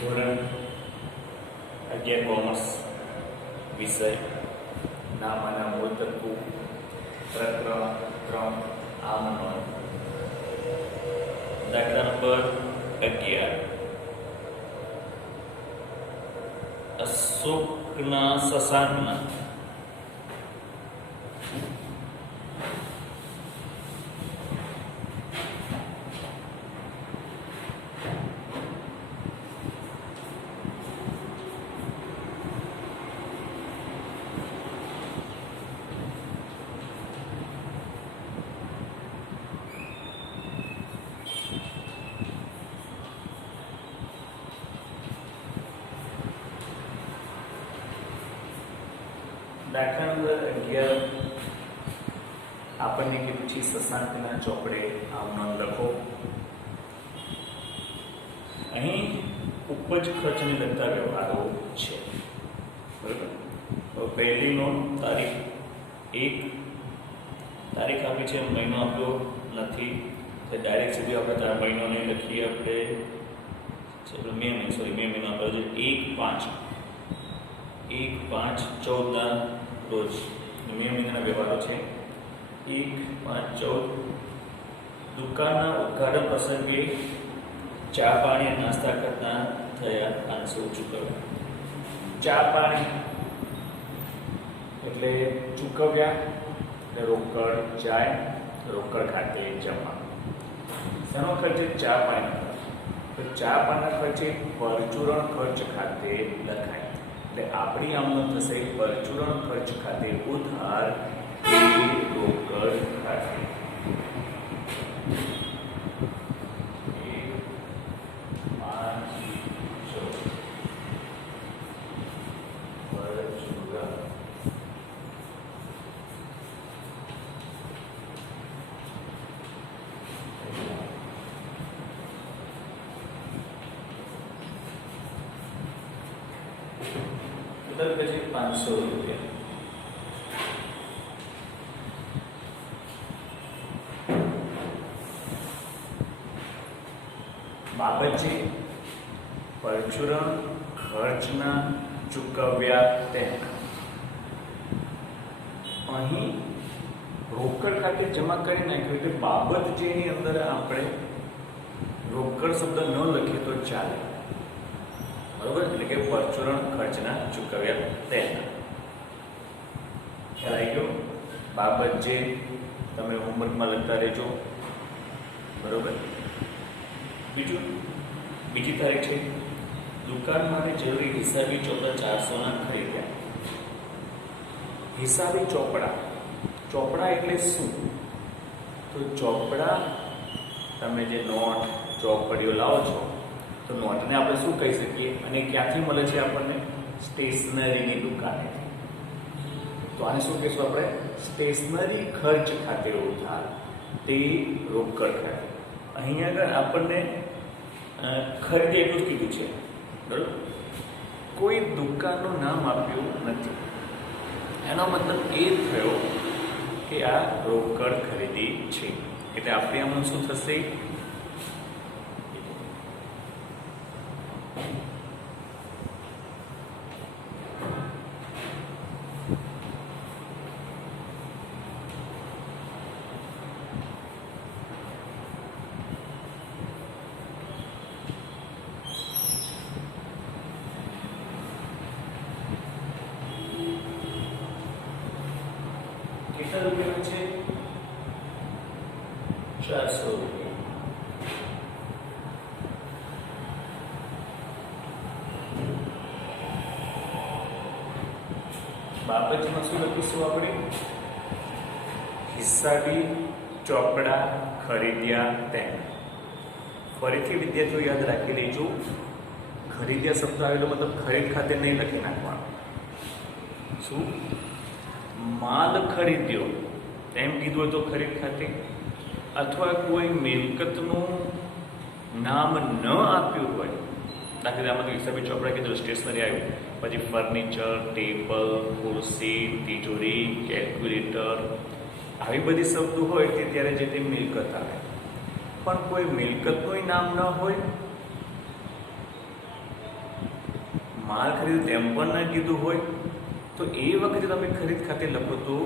ધોરણ 11 કોમર્સ વિષય નામાના મૂળ તત્વો પ્રકરણ 3 આમનો દાખલા નંબર 11 અશોકના શશાંકના દાખલા નંબર 11 આપણને કીધું છે શશાંકના ચોપડે આમનો લખો. અહીં ઉપજ ખર્ચને લગતા વ્યવહારો છે. બરાબર. પહેલી નોંધ તારીખ 1 તારીખ આપી છે, મહિનો આપ્યો નથી તો ડાયરેક્ટ સીધી આપણે મહિનો નહીં લખીએ. આપણે મે મહિનો આપ્યો છે 1/5/14 રોજ મે મહિનાના વ્યવહારો છે. 1/5/14 દુકાનના ઉદ્ઘાટન પ્રસંગે ચા પાણી નાસ્તા કરતા થયા 500 ચૂકવ્યા. ચા પાણી એટલે ચૂકવ્યા એટલે રોકડ જાય, રોકડ ખાતે જમા. શેનો ખર્ચે? ચા પાણી. તો ચા પાણીના ખર્ચે પરચુરણ ખર્ચ ખાતે લખાય. એટલે આપણી આમનો થશે પરચુરણ ખર્ચ ખાતે ઉધાર રોકડ ખાતે. પછી 500 રૂપિયા. બાબત છે પરચુરણ ખર્ચના ચૂકવ્યા તેના. અહીં રોકડ ખાતે જમા કરી નાખ્યું એટલે બાબત જેની અંદર આપણે રોકડ શબ્દ ન લખીએ તો ચાલે. બરોબર. એટલે કે પરચુરણ ખર્ચના ચૂકવ્યા તેના. ખ્યાલ આવી ગયો? બાબત જે તમે હોમવર્કમાં લખતા રહેજો. બરોબર. બીજી તારીખ છે દુકાન માટે જરૂરી હિસાબી ચોપડા 400 ખરીદ્યા. હિસાબી ચોપડા એટલે શું? તો ચોપડા તમે જે નોટ ચોપડીઓ લાવો છો તો નોટને આપણે શું કહી શકીએ અને ક્યાંથી મળે છે આપણને? સ્ટેશનરીની દુકાને. તો આને શું કહીશું આપણે? સ્ટેશનરી ખર્ચ ખાતે ઉધાર તે રોકડ ખાતે. અહીંયા આગળ આપણને ખરીદી એટલું જ કીધું છે. બરાબર. કોઈ દુકાનનું નામ આપ્યું નથી. એનો મતલબ એ થયો કે આ રોકડ ખરીદી છે. એટલે આપણે આમાં શું થશે? કેટલા રૂપિયા છે? 400 રૂપિયા. બાબતમાં શું લખીશું આપણે? હિસાબી ચોપડા ખરીદ્યા તેના. ફરીથી વિદ્યાર્થીઓ યાદ રાખી લેજો, ખરીદ્યા શબ્દ આવેલો મતલબ ખરીદ ખાતે નહીં લખી નાખવાનું. શું? માલ ખરીદ્યો એમ કીધું હોય તો ખરીદ ખાતે, અથવા કોઈ મિલકતનું નામ ન આપ્યું હોય. દાખલા આમાં તો હિસાબી ચોપડા કીધું, સ્ટેશનરી આવ્યું, પછી ફર્નિચર, ટેબલ, ખુરશી, તિજોરી, કેલ્ક્યુલેટર, આવી બધી શબ્દો હોય તે ત્યારે જે તે મિલકત આવે. પણ કોઈ મિલકતનું નામ ન હોય માલ ખરીદ્યો તેમ પણ ન કીધું હોય તો એ વખતે તમે ખરીદ ખાતે લખો તો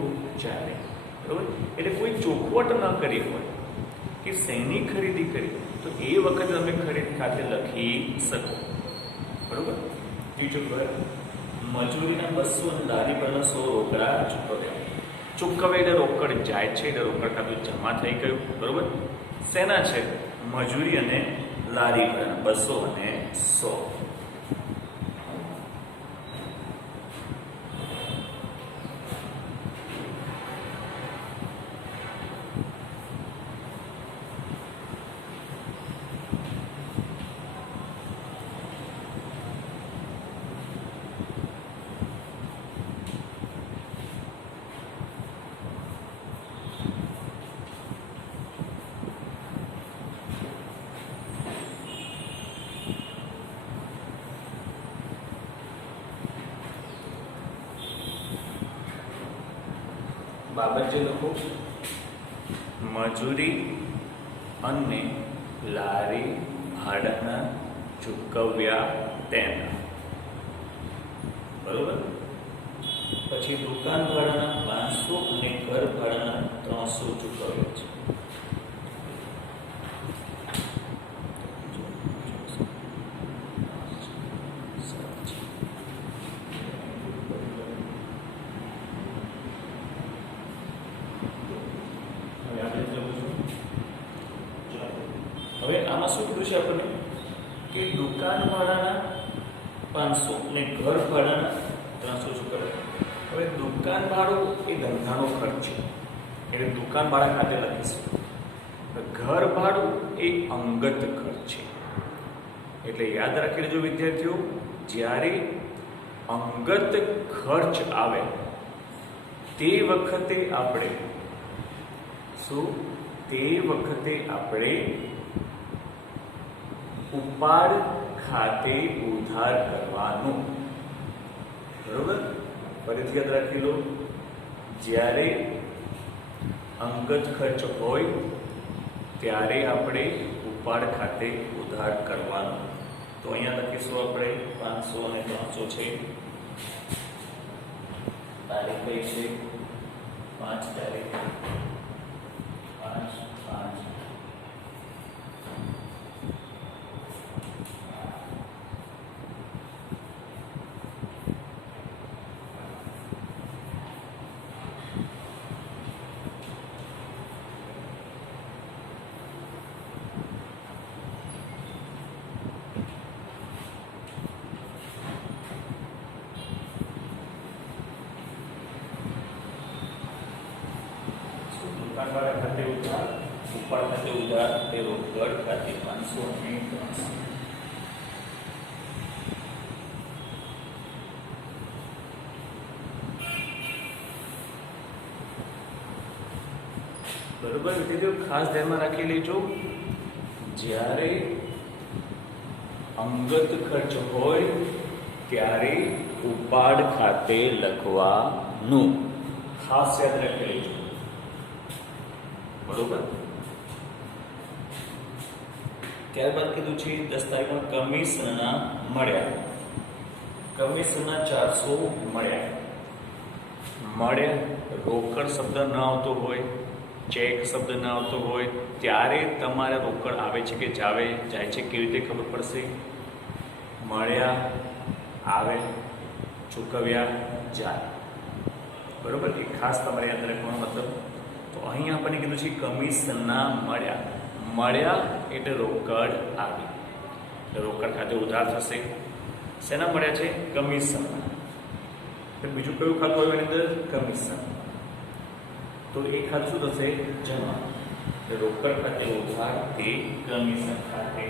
ચાલે, બરાબર. એટલે કોઈ ચોખવટ ન કરી હોય કે શેની ખરીદી કરી તો એ વખતે તમે ખરીદ ખાતે લખી શકો, બરાબર. બીજું ઘર મજૂરીના 200 અને લારી પરના 100 રોકડા ચૂકવ્યા. ચૂકવે એટલે રોકડ જાય છે, એટલે રોકડ ખાતું જમા થઈ ગયું, બરાબર. શેના છે? મજૂરી અને લારી પરના 200 અને 100. બાબત જે લખો મજૂરી અને લારી ભાડાના ચૂકવ્યા તેના, બરોબર. પછી દુકાન ભાડાના 500 અને ઘર ભાડાના 300 ચૂકવ્યા છે. હવે આમાં શું કીધું છે આપણને કે દુકાન ભાડાના 500 અને ઘર ભાડાના 300 ચૂકવ્યા. હવે દુકાન ભાડું એ ધંધાનો ખર્ચ છે એટલે દુકાન ભાડા ખાતે લખીશું. ઘર ભાડું એ અંગત ખર્ચ છે એટલે યાદ રાખી લેજો વિદ્યાર્થીઓ, જ્યારે અંગત ખર્ચ આવે તે વખતે આપણે ઉપાડ ખાતે ઉધાર કરવાનું, બરોબર. ફરીથી યાદ રાખી લો, જ્યારે અંગત ખર્ચ હોય ત્યારે આપણે ઉપાડ ખાતે ઉધાર કરવાનું. તો અહીંયા લખીશું આપણે 500 અને 300 છે. તારીખ કઈ છે? 5 તારીખ 5/5. દુકાનવાળા ખાતે ઉધાર, ઉપાડ ખાતે ઉધાર, તે રોકડ ખાતે 500 અને 300. બરોબર વિદ્યાર્થીઓ, ખાસ ધ્યાનમાં રાખી લેજો, જ્યારે અંગત ખર્ચ હોય ત્યારે ઉપાડ ખાતે લખવાનું, ખાસ યાદ રાખી લેજો, બરોબર. ત્યારબાદ કીધું છે 10 તારીખમાં કમિશનના મળ્યા. કમિશનના 400 મળ્યા. રોકડ શબ્દ ન આવતો હોય, ચેક શબ્દ ન આવતો હોય ત્યારે તમારે રોકડ આવે છે કે જાય છે કેવી રીતે ખબર પડશે? મળ્યા આવે, ચૂકવ્યા જાય, બરોબર. એ ખાસ તમારે યાદ રાખવાનો મતલબ. તો અહીં આપણને કીધું છે કમિશનના મળ્યા એટલે રોકડ આવી, રોકડ ખાતે ઉધાર થશે. શેના મળ્યા છે? કમિશનના. બીજું કયું ખાતું આવ્યું એની અંદર? કમિશન. તો એ ખાતું શું થશે? જમા. રોકડ ખાતે ઉધાર તે કમિશન ખાતે.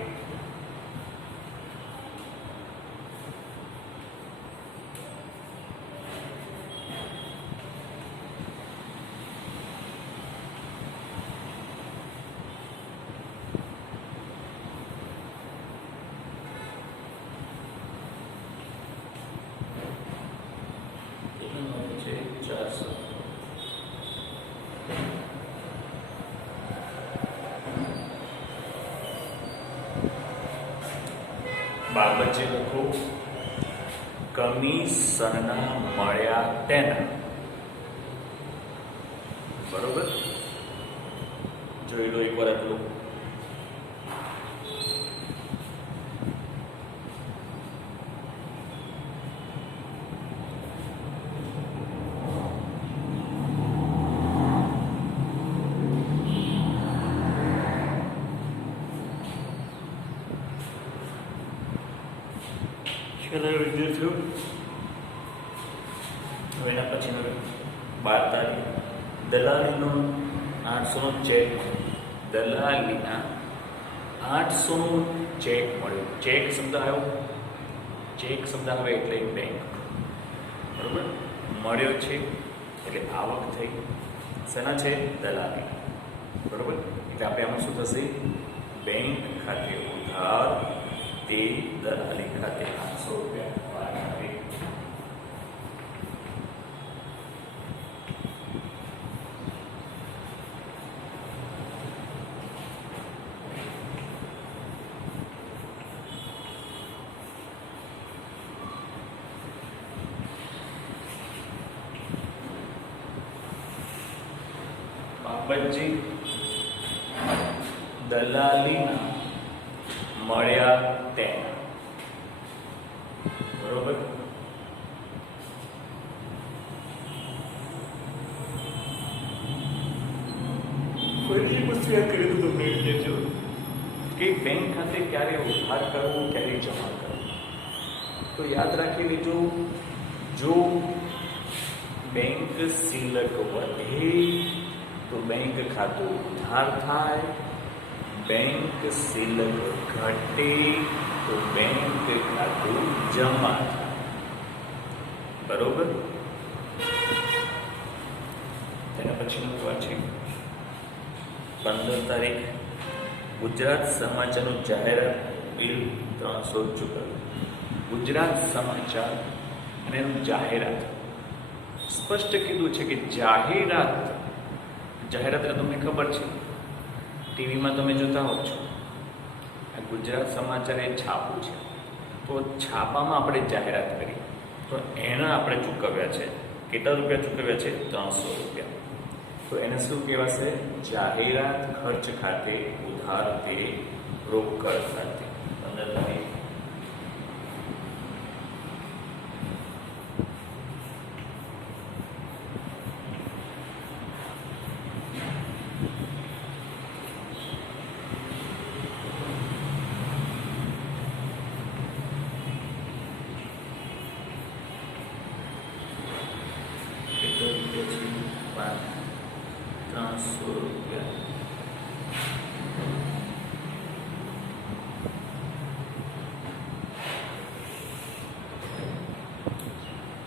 બાબત જે લખો કમિશનના મળ્યા તેના. બરોબર, જોઈ લો એકવાર આટલું. ચલો વિદ્યાર્થીઓ, હવે એના પછીનો 12 તારીખ દલાલીનો 800નો ચેક. દલાલીના 800નું ચેક મળ્યું. ચેક શબ્દ આવ્યો, ચેક શબ્દ આવે એટલે બેંક. બરોબર, મળ્યો છે એટલે આવક થઈ. શેના છે? દલાલી. બરોબર, એટલે આપણે આમાં શું થશે? બેંક ખાતે ઉધાર તે દલાલી ખાતે 800 રૂપિયા આવે. બાબતજી દલાલીના મળ્યા તેના. બરોબર, ફરી એક વસ્તુ યાદ કરી દઉં તમને વિદ્યાર્થીઓ કે બેંક ખાતે ક્યારે ઉધાર કરવું, ક્યારે જમા કરવું. તો યાદ રાખી લીજો, જો બેંક શિલ્લક વધે તો બેંક ખાતું ઉધાર થાય, બેંક શિલ્લક ઘટે તો બેંક ખાતું જમા થાય. બરોબર, તેના પછીનું વાત છે 15 તારીખ ગુજરાત સમાચારનું જાહેરાત બિલ 300 ચૂકવ્યું. ગુજરાત સમાચાર અને એનું જાહેરાત સ્પષ્ટ કીધું છે કે જાહેરાત એટલે તમને ખબર છે, ટીવીમાં તમે જોતા હો છો. આ ગુજરાત સમાચાર એ છાપું છે, તો છાપામાં આપણે જાહેરાત કરી તો એના આપણે ચૂકવ્યા છે. કેટલા રૂપિયા ચૂકવ્યા છે? 300 રૂપિયા. તો એને શું કહેવાશે? જાહેરાત ખર્ચ ખાતે ઉધાર તે રોકડ ખાતે. 15 તારીખ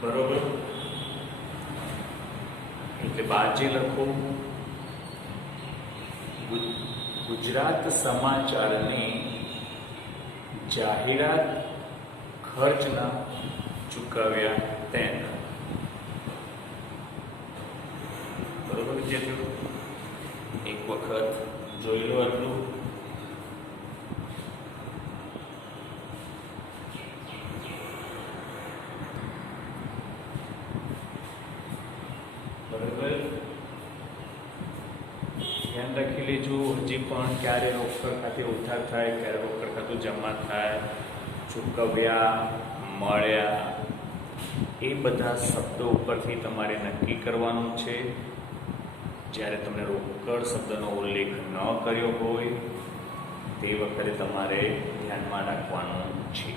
બરોબર, એટલે બાજે લખો ગુજરાત સમાચારની જાહેરાત ખર્ચના ચૂકવ્યા તેના. બરોબર વિદ્યાર્થીઓ, એક વખત જોઈ લો આટલું. ધ્યાન રાખી લેજો, હજી પણ ક્યારે રોકડ ખાતે ઉધાર થાય, ક્યારે રોકડ ખાતું જમા થાય, ચૂકવ્યા, મળ્યા, એ બધા શબ્દો ઉપરથી તમારે નક્કી કરવાનું છે. જ્યારે તમને રોકડ શબ્દનો ઉલ્લેખ ન કર્યો હોય તે વખતે તમારે ધ્યાનમાં રાખવાનું છે.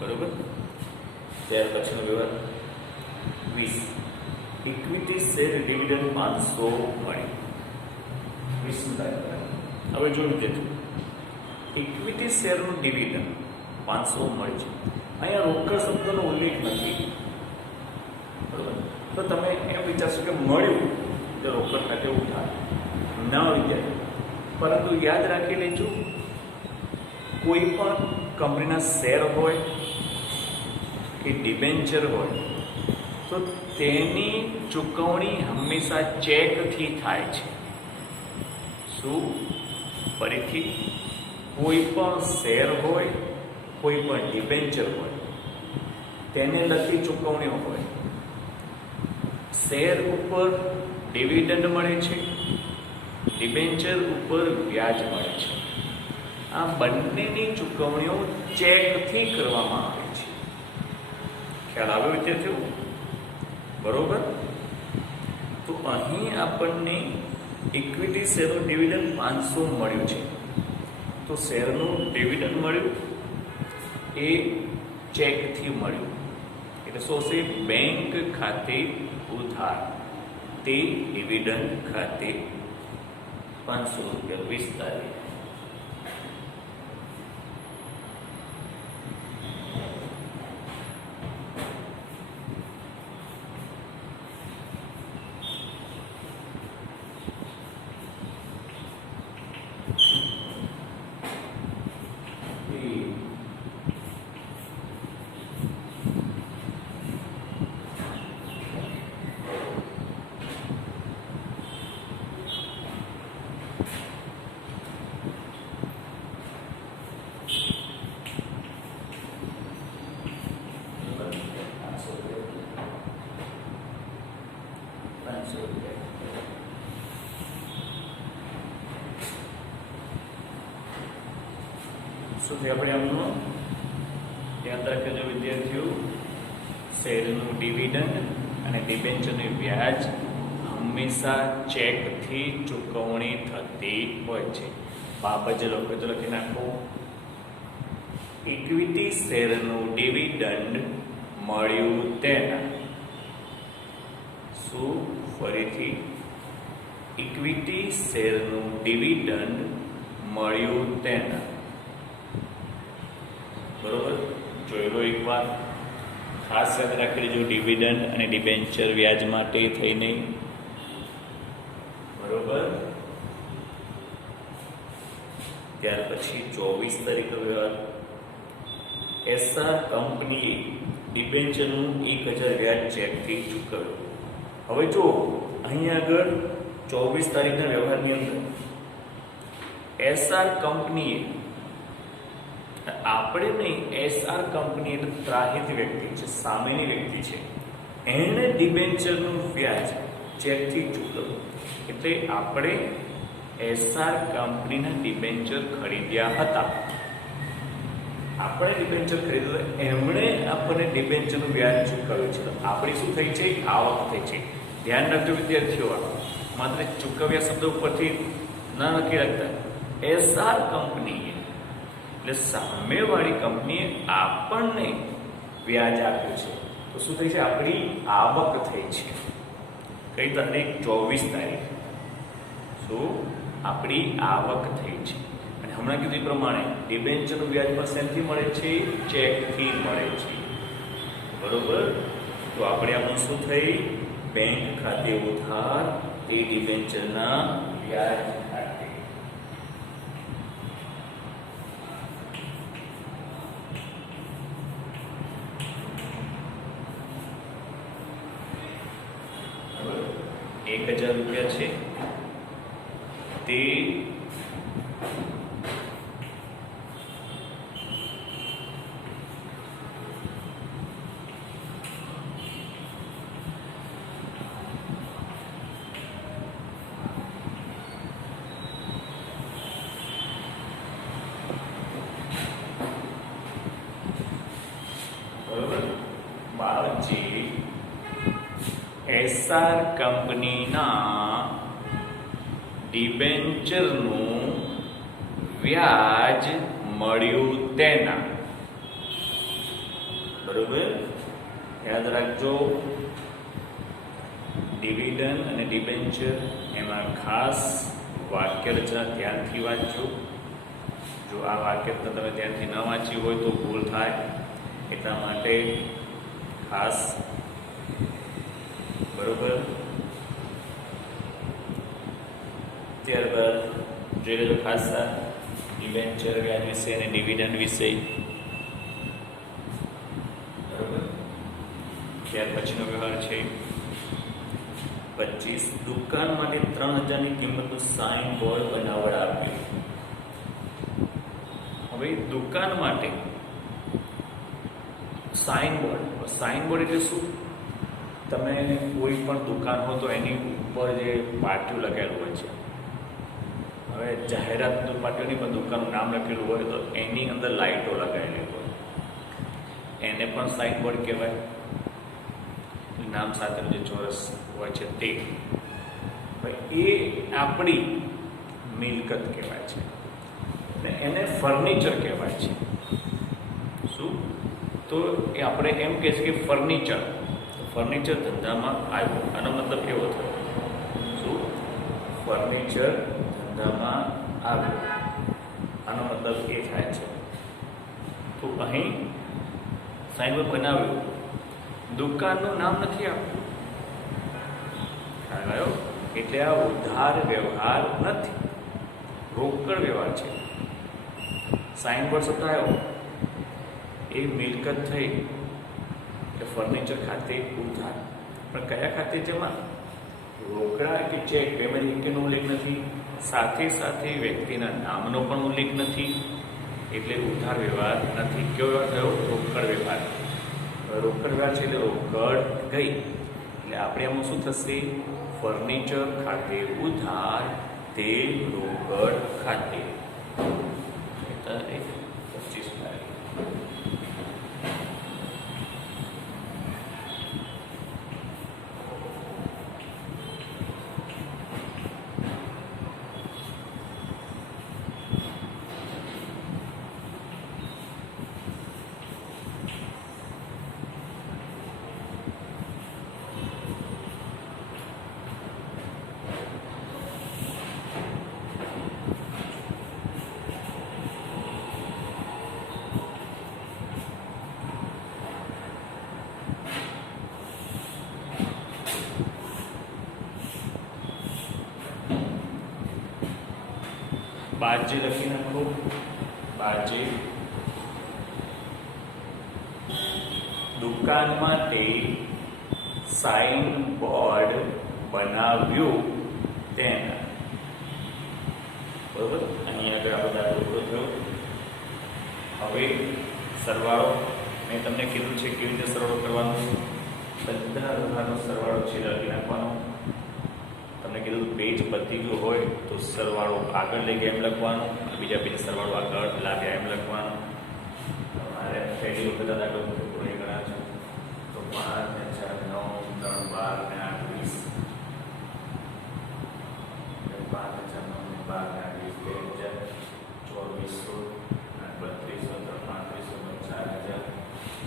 બરોબર, ત્યાર પછીનો વિવર 20 ઇક્વિટી શેર ડિવિડન્ડ 500 મળી. 20 હવે જોયું કે ઇક્વિટી શેરનું ડિવિડન્ડ 500 મળે છે. અહીંયા રોકડ શબ્દનો ઉલ્લેખ નથી. બરોબર, તો તમે એમ વિચારશો કે મળ્યું તો રોકડ ખાતે ઉધાર ન વિદ્યાર્થી, પરંતુ યાદ રાખી લેજો, કોઈ પણ કંપનીના શેર હોય કે ડિબેન્ચર હોય તો તેની ચૂકવણી હંમેશા ચેકથી થાય છે. શું? ફરીથી, કોઈ પણ શેર હોય, કોઈ પણ ડિબેન્ચર હોય, તેને લગતી ચૂકવણીઓ હોય. શેર ઉપર ડિવિડન્ડ મળે છે, ડિબેન્ચર ઉપર વ્યાજ મળે છે. આ બંનેની ચૂકવણીઓ ચેકથી કરવામાં આવે છે. ખ્યાલ આવ્યો વિદ્યાર્થીઓ? બરોબર. તો અહીં આપણને ઇક્વિટી શેરનું ડિવિડન્ડ 500 મળ્યું છે. તો શેરનું ડિવિડન્ડ મળ્યું એ ચેકથી મળ્યું, એટલે શું હશે? બેંક ખાતે ઉધાર, તે ડિવિડન્ડ ખાતે 500 રૂપિયા 20 તારીખ. શું છે આપણે આમનું યાદ રાખજો વિદ્યાર્થીઓ? શેરનું ડિવિડન્ડ અને ડિબેન્ચરનું વ્યાજ હંમેશા ચેકથી ચૂકવણી થતી હોય છે. બાબત જે લખો તો લખી નાખો. ઇક્વિટી શેરનું ડિવિડન્ડ મળ્યું તેના. શું? ફરીથી ઇક્વિટી શેરનું ડિવિડન્ડ મળ્યું તેના. બરોબર, જોઈ લો એકવાર. ખાસ યાદ રાખી લેજો, ડિવિડન્ડ અને ડિબેન્ચર વ્યાજ માટે થઈને. બરોબર. ત્યાર પછી 24 તારીખ વ્યવહાર. એસઆર કંપનીએ ડિબેન્ચરનું 1000 વ્યાજ ચેકથી ચૂકવ્યું. હવે જો અહીંયા આગળ 24 તારીખના વ્યવહારની અંદર એસઆર કંપનીએ, આપણે નહીં, એસઆર કંપની એટલે ત્રાહિત વ્યક્તિ છે, સામેની વ્યક્તિ છે, એણે ડિબેન્ચરનું વ્યાજ ચેકથી ચૂકવ્યું. એટલે આપણે એસઆર કંપનીના ડિબેન્ચર ખરીદ્યા હતા. આપણે ડિબેન્ચર ખરીદ્યું, એમણે આપણને ડિબેન્ચરનું વ્યાજ ચૂકવ્યું છે. આપણી શું થઈ છે? આવક થઈ છે. ધ્યાન રાખજો વિદ્યાર્થીઓ, માત્ર ચૂકવ્યા શબ્દ ઉપરથી ના નક્કી રાખતા. એસઆર કંપનીએ એટલે સામેવાળી કંપનીએ આપણને વ્યાજ આપ્યું છે. તો શું થઈ છે? આપણી આવક થઈ છે. કઈ તારીખ? 24 તારીખ. શું? આપણી આવક થઈ છે. અને હમણાં કીધું પ્રમાણે ડિબેન્ચરનું વ્યાજ પણ શેથી મળે છે? ચેકથી મળે છે. બરોબર. તો આપણે આપણું શું થઈ? બેંક ખાતે ઉધાર, તે ડિબેન્ચરના વ્યાજ ખાતે. ₹1000 છે તે એસઆર કંપનીના ડિબેન્ચરનું વ્યાજ મળ્યું તેના. બરોબર, યાદ રાખજો. ડિવિડન્ડ અને ડિબેન્ચર એમાં ખાસ વાક્ય રચના ધ્યાનથી વાંચજો. જો આ વાક્ય તમે ધ્યાનથી ન વાંચ્યું હોય તો ભૂલ થાય, એટલા માટે ખાસ. બરોબર. ત્યારબાદ જોઈ લેજો ખાસ ડિબેન્ચર વ્યાજ વિશે અને ડિવિડન્ડ વિશે. બરોબર. ત્યાર પછીનો વ્યવહાર છે 25. દુકાન માટે 3000ની કિંમતનું સાઇન બોર્ડ બનાવડ આપ્યું. હવે દુકાન માટે સાઇન બોર્ડ એટલે શું? તમે કોઈ પણ દુકાન હોય તો એની ઉપર જે પાટિયું લગાવેલું હોય છે, હવે જાહેરાત પાટિયોની પણ દુકાનનું નામ લખેલું હોય તો એની અંદર લાઇટો લગાવેલી હોય, એને પણ સાઇન બોર્ડ કહેવાય. નામ સાથેનું જે ચોરસ હોય છે તે એ આપણી મિલકત કહેવાય છે ને એને ફર્નિચર કહેવાય છે. શું? તો એ આપણે એમ કહે છે કે ફર્નિચર ધંધામાં આવ્યો. આનો મતલબ કેવો થયો? શું? ફર્નિચર ધંધામાં આવ્યો, આનો મતલબ એ થાય છે. તો અહીં સાઈનબોર્ડ બનાવ્યું, દુકાનનું નામ નથી આપ્યું. ખ્યાલ આવ્યો? એટલે આ ઉધાર વ્યવહાર નથી, રોકડ વ્યવહાર છે. સાઈનબોર્ડ શબ્દ આવ્યો એ મિલકત થઈ કે ફર્નિચર ખાતે ઉધાર, પણ કયા ખાતે? જેમાં રોકડા કે ચેક બેમાં એકેનો ઉલ્લેખ નથી, સાથે સાથે વ્યક્તિના નામનો પણ ઉલ્લેખ નથી, એટલે ઉધાર વ્યવહાર નથી. કેવો વ્યવહાર થયો? રોકડ વ્યવહાર. રોકડ વ્યવહાર છે એટલે રોકડ ગઈ, એટલે આપણે આમાં શું થશે? ફર્નિચર ખાતે ઉધાર, તે રોકડ ખાતે. 25 તારીખ. બાજે લખી નાખો. બાજે દુકાન માટે સાઇન બોર્ડ બનાવ્યું તેના. બરોબર? અહીંયા આગળ આ બધા પૂરો થયો. હવે સરવાળો મેં તમને કીધું છે કેવી રીતે સરવાળો કરવાનો. બધા વ્યવહારનો સરવાળો છે લખી નાખવાનો. તમને કીધું પેજ પતી ગયું હોય તો સરવાળો આગળ લઈ ગયા એમ લખવાનું, બીજા પેજ સરવાળો આગળ લાવ્યા એમ લખવાનું. તમારે પહેલી વખત દાખલો પૂરી ગણા છે તો 5 ને 4 9 3 12 ને 8 20, 5 ને 4 9 ને 12 ને 8 20, 2400 3200 3500 4000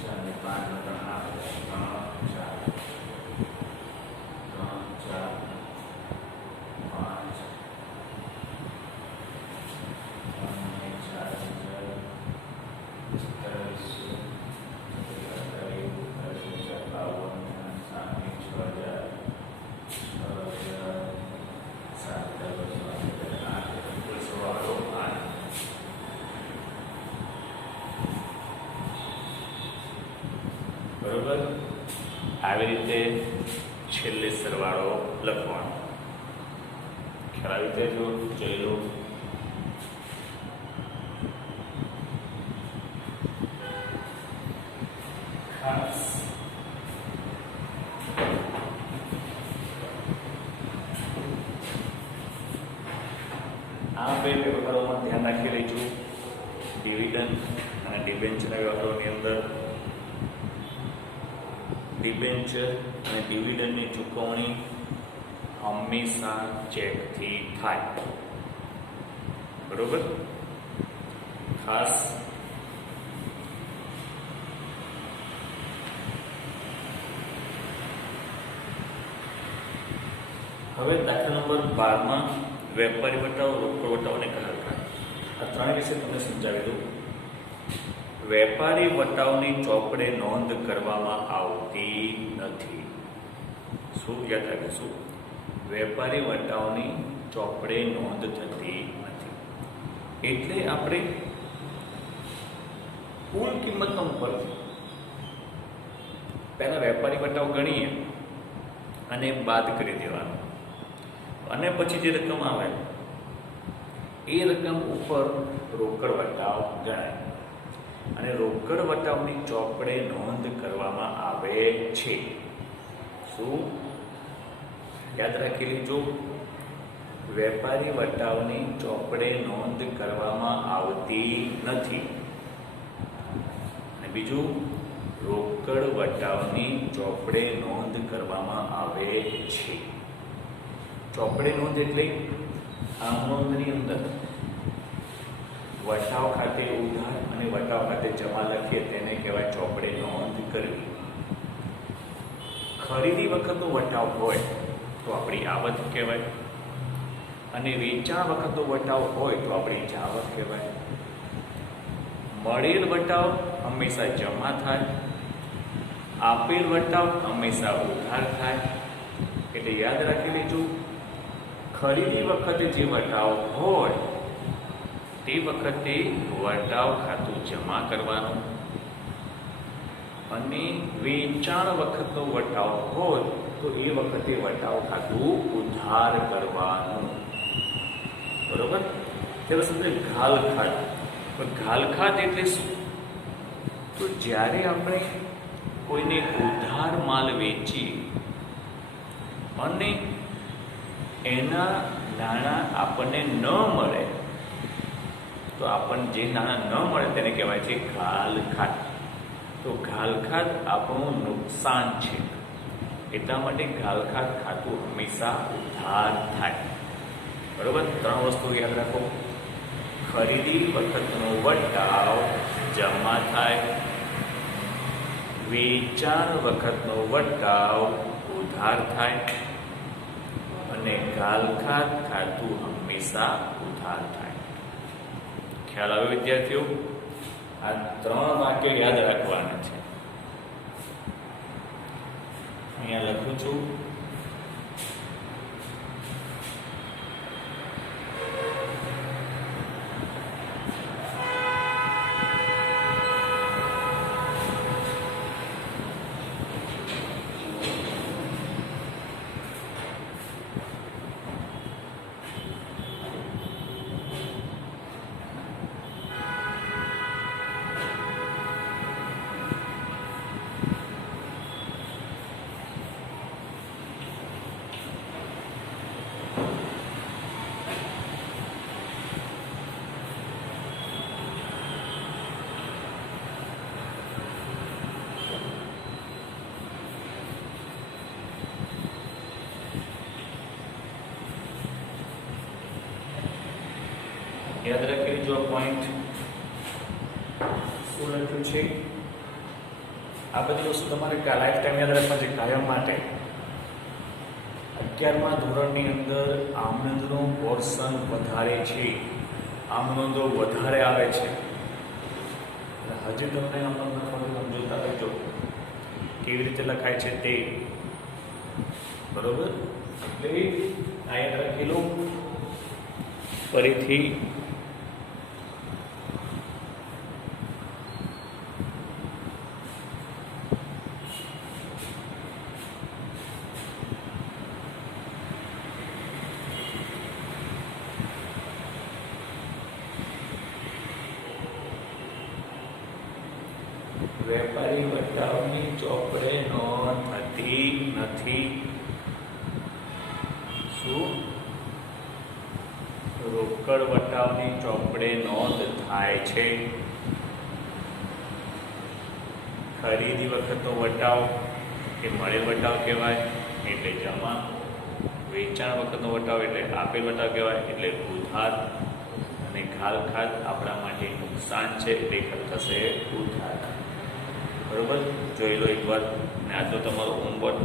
4 ને 5 ને 3 8 બરોબર? આવી રીતે છેલ્લે સરવાળો લખવાનો. ખ્યાલ આવી રીતે જો જોઈ લો. ખાસ આ બે વ્યવહારોમાં ધ્યાન રાખી લઈશું. ડિવિડન્ડ અને ડિબેન્ચરના વ્યવહારોની અંદર ડિબેન્ચર અને ડિવિડન્ડની ચૂકવણી હંમેશા ચેકથી થાય. બરોબર? ખાસ હવે દાખલા નંબર 12માં વેપારી વટાવ, રોકડ વટાવ અને કરાર ખાતે. આ ત્રણ વિશે તમને સમજાવી દઉં. વેપારી વટાવની ચોપડે નોંધ કરવામાં આવતી નથી. શું યાદ રાખીશું? વેપારી વટાવની ચોપડે નોંધ થતી નથી. એટલે આપણે કુલ કિંમતનો ઉપરથી પહેલા વેપારી વટાવ ગણીએ અને બાદ કરી દેવાનો, અને પછી જે રકમ આવે એ રકમ ઉપર રોકડ વટાવ ગણાય. અને રોકડ વટાવની ચોપડે નોંધ કરવામાં આવે છે. શું યાદ રાખી લેજો? વેપારી વટાવની ચોપડે નોંધ કરવામાં આવતી નથી. અને બીજું, રોકડ વટાવની ચોપડે નોંધ કરવામાં આવે છે. ચોપડે નોંધ એટલે આ નોંધની અંદર વટાવ ખાતે ઉધાર અને વટાવ ખાતે જમા લખીએ તેને કહેવાય ચોપડે નોંધ કરવી. ખરીદી વખતનો વટાવ હોય તો આપણી આવક કહેવાય, અને વેચાણ વખતનો વટાવ હોય તો આપણી જાવક કહેવાય. મળેલ વટાવ હંમેશા જમા થાય, આપેલ વટાવ હંમેશા ઉધાર થાય. એટલે યાદ રાખી લેજો, ખરીદી વખતે જે વટાવ હોય તે વખતે વટાવ ખાતું જમા કરવાનું, અને વેચાણ વખતનો વટાવ હોય તો એ વખતે વટાવ ખાતું ઉધાર કરવાનું. બરોબર? ત્યારે સમજે ઘાલખાત. ઘાલખાત એટલે શું? તો જ્યારે આપણે કોઈને ઉધાર માલ વેચીએ અને એના નાણાં આપણને ન મળે તો આપણને જે નાણાં ન મળે તેને કહેવાય છે ઘાલખાત. તો ઘાલખાત આપણું નુકસાન છે, એટલા માટે ઘાલખાત ખાતું હંમેશા ઉધાર થાય. બરોબર? 3 વસ્તુ યાદ રાખો. ખરીદી વખતનો વટાવ જમા થાય, વેચાણ વખતનો વટાવ ઉધાર થાય, અને ઘાલખાત ખાતું હંમેશા ઉધાર થાય. ખ્યાલ આવ્યો વિદ્યાર્થીઓ? આ 3 વાક્ય યાદ રાખવાના છે. અહીંયા લખું છું. યાદ રાખી લેજો પોઈન્ટ શું લખ્યું છે. આ બધી વસ્તુ તમારે લાઈફ ટાઈમ યાદ રાખવા છે, કાયમ માટે. 11મા ધોરણની અંદર આમનોંધનો પોર્શન વધારે છે, આમનોંધો વધારે આવે છે. હજી તમને આમનોંધ સમજતા રહેજો કેવી રીતે લખાય છે તે. બરોબર? એટલે આ યાદ રાખી લો. ફરીથી વેપારી વટાવની ચોપડે નોંધ થતી નથી. શું? રોકડ વટાવની ચોપડે નોંધ થાય છે. ખરીદી વખતનો વટાવ એ મળેલ વટાવ કહેવાય એટલે જમા, વેચાણ વખતનો વટાવ એટલે આપેલ વટાવ કહેવાય એટલે ઉધાર, અને ઘાલખાત આપણા માટે નુકસાન છે એટલે થશે ઉધાર. બરોબર? જોઈ લો એકવાર. અને આ તો તમારો હોમવર્ક.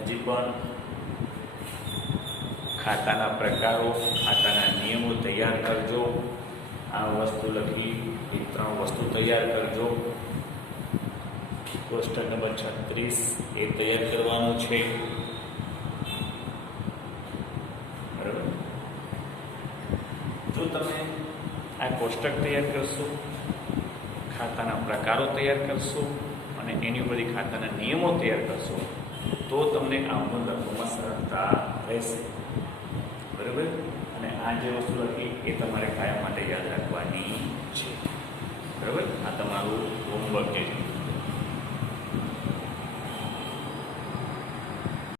હજી પણ ખાતાના પ્રકારો, ખાતાના નિયમો તૈયાર કરજો. આ વસ્તુ લખી એ 3 વસ્તુ તૈયાર કરજો. કોષ્ટક નંબર 36 એ તૈયાર કરવાનું છે. બરાબર? જો તમે આ કોષ્ટક તૈયાર કરશો, ખાતાના પ્રકારો તૈયાર કરશો અને એની ઉપરથી ખાતાના નિયમો તૈયાર કરશો તો તમને આમનો લખવામાં સરળતા રહેશે. બરાબર? અને આ જે વસ્તુ લખી એ તમારે